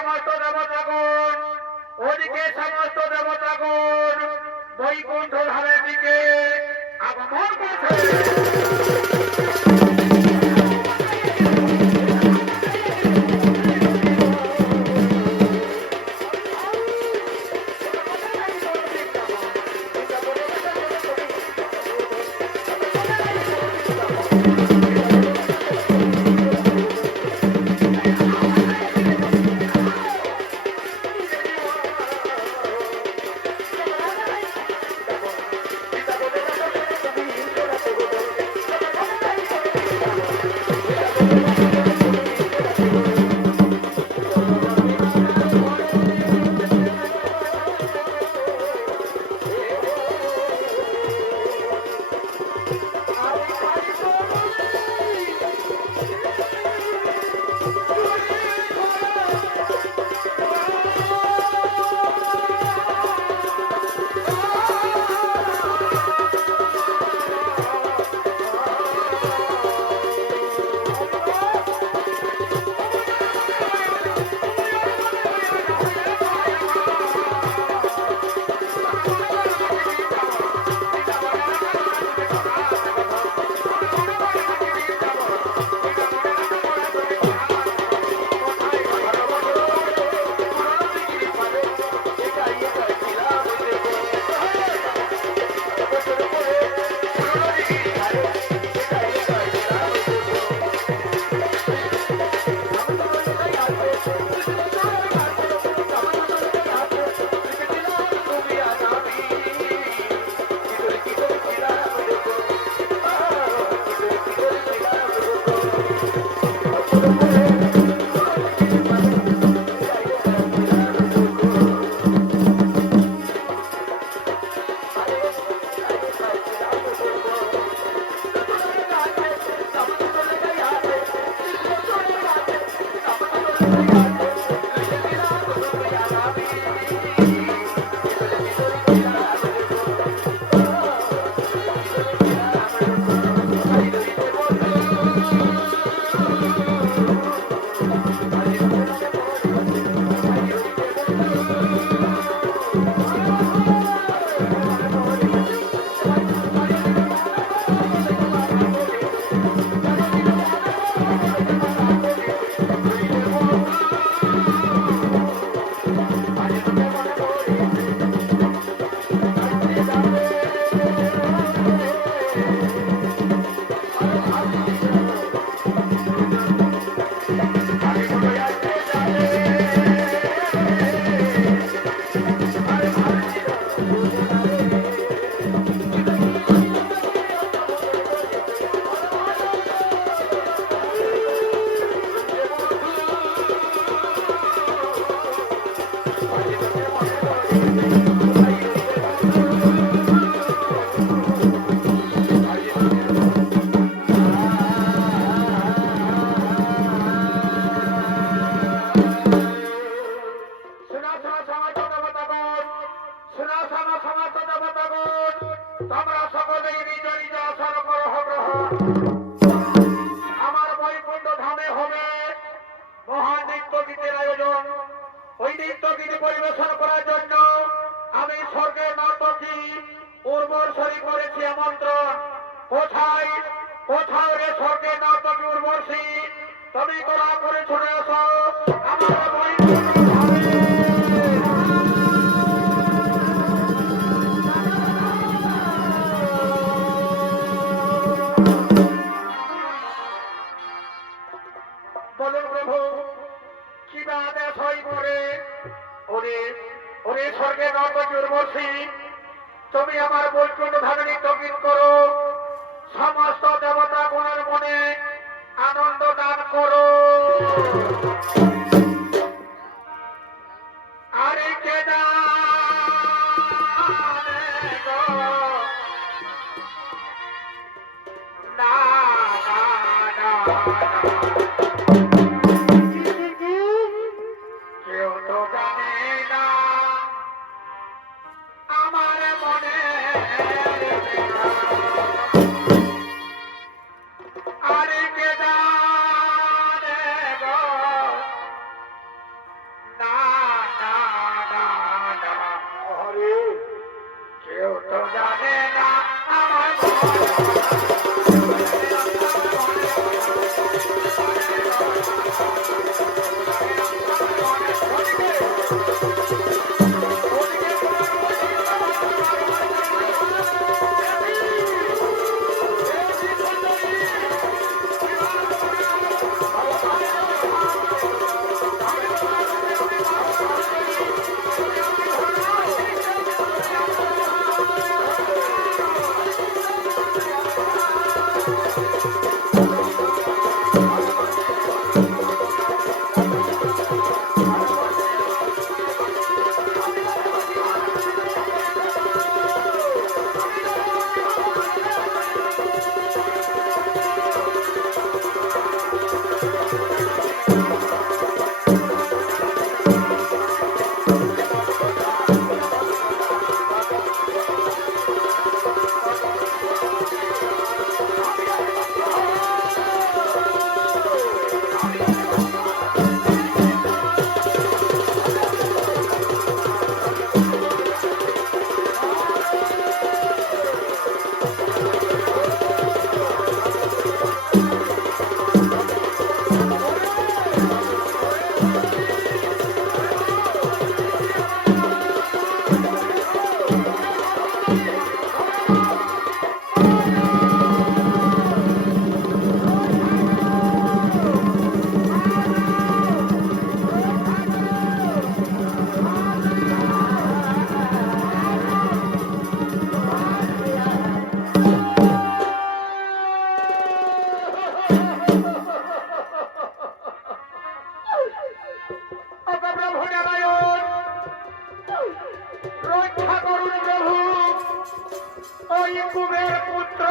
সমস্ত দেবতাগণ, ওদিকে সমস্ত দেবতাগণ বৈকুণ্ঠ ধামের দিকে আগমন করছে। আমার বৈকুণ্ঠ ধামে হবে মহান নৃত্য গীতের আয়োজন। ওই নৃত্য গীতি পরিবেশন করার জন্য আমি স্বর্গের নর্তকী উর্বশী করেছি আমন্ত্রণ। কোথায় কোথায় রে স্বর্গের নর্তকী উর্বশী, তুমি দয়া করে চলে এসো আমার বৈকুণ্ঠ ধামে। বলুন প্রভু কি আদেশ হই করে। ওরে ওরে স্বর্গের নর্তকী উর্বশী, তুমি আমার বৈকুণ্ঠ ধামে নৃত্য গীত করো, সমস্ত দেবতা গণের মনে আনন্দ দান করো। আরে কে জানে গো, না না না কেউ তো জানে না আমার মনে। আরে কে জানে গো, কুবের পুত্র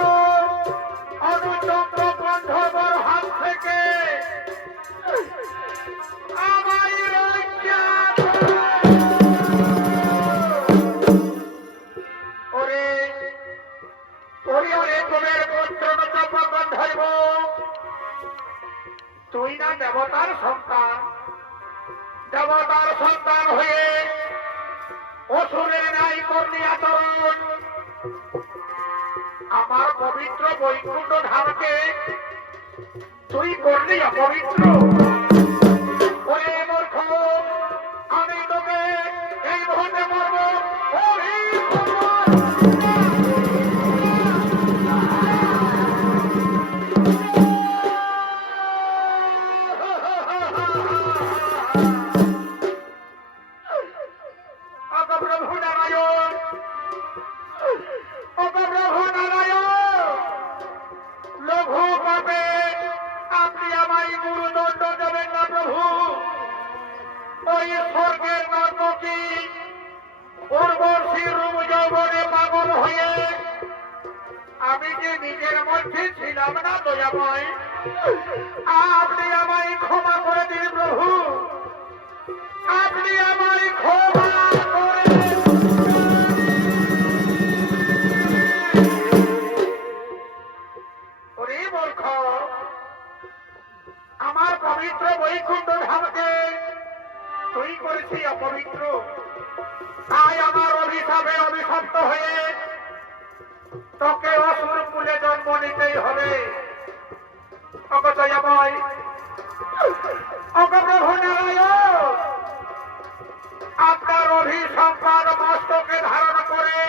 অনুচন্দ্র গন্ধর্বর হাত থেকে আমায় রক্ষা ওরে ওরে ওরে কুবের পুত্র অনুচন্দ্র গন্ধর্ব, তুই না দেবতার সন্তান, দেবতার সন্তান হয়ে অসুরের নাই করলি আচরণ, আমার পবিত্র বৈকুণ্ঠ ধামকে তুই করলি অপবিত্র। ওরে মূর্খ, আমি তোকে এই মুহূর্তে মরব। অগপ্রভু নারায়ণ, অগপ্রভু নারায়ণ, লঘু পাপে আপনি আমায় গুরুদণ্ড দেবেন না প্রভু। ওই স্বর্গের নর্তকী উর্বশী রূপ যৌবনে পাগল হয়ে আমি যে নিজের মধ্যে ছিলাম না দয়াময়, আপনি আমায় ক্ষমা করে দিন প্রভু, আপনি আমায় ক্ষমা করে দিন। ওরে মূর্খ, আমার পবিত্র বৈকুণ্ঠ ধামকে তুই করেছি অপবিত্র, তাই আমার অভিশাপে অভিশপ্ত হয়ে তোকে অসুর কুলে জন্ম নিতেই হবে। অগদয়াময়, অগপ্রভু নারায়ণ, আপনার অভিসম্পাদ মস্তকে ধারণ করে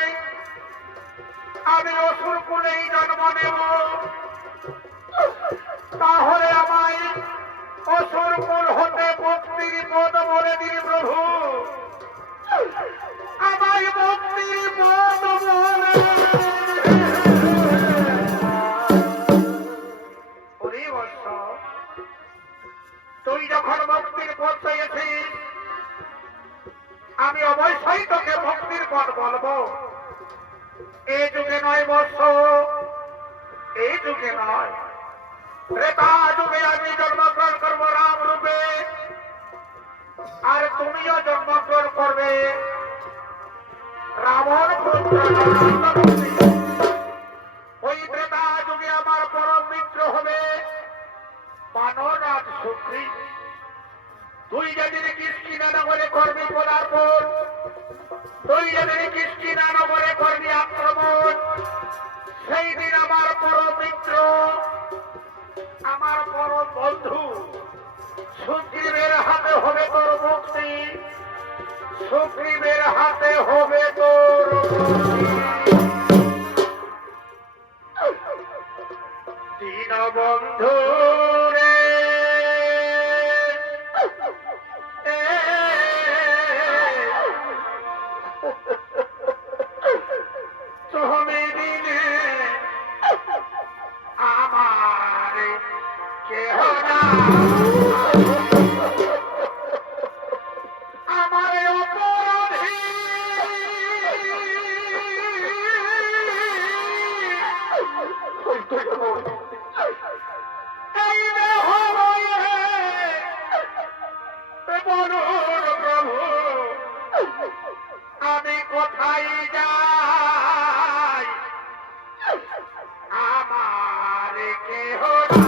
আমি অসুর কুলেই জন্ম নেব। তাহলে আমায় অসুর কুল হতে মুক্তির পদ বলে দিন প্রভু, আমায় মুক্তির পদ বলে। ওরে বৎস, তুই যখন মুক্তির পথ চেয়েছিস, আমি অবশ্যই তোকে মুক্তির পথ বলবো। এই যুগে নয় বৎস, এই যুগে নয়, ত্রেতা যুগে আমি জন্মগ্রহণ করবো রাম রূপে, আর তুমিও জন্মগ্রহণ করবে রাবণ পুত্র। ওই ত্রেতা যুগে আমার পরম মিত্র হবে বানররাজ সুগ্রীব। তুই যেদিন কিষ্কিনা নগরে করবি পদার্পণ, তুই যেদিন কিষ্কিনা নগরে করবি আক্রমণ, সেই দিন আমার পরম মিত্র, আমার পরম বন্ধু সুগ্রীবের হাতে হবে তোর মুক্তি, সুগ্রীবের হাতে হবে তোর দীনবন্ধু রে। তুমি দিনে আমার কেহ না, আমার অপরাধী এই দেহ বলুন প্রভু, আমি কোথায় যাই, আমার কেহ না।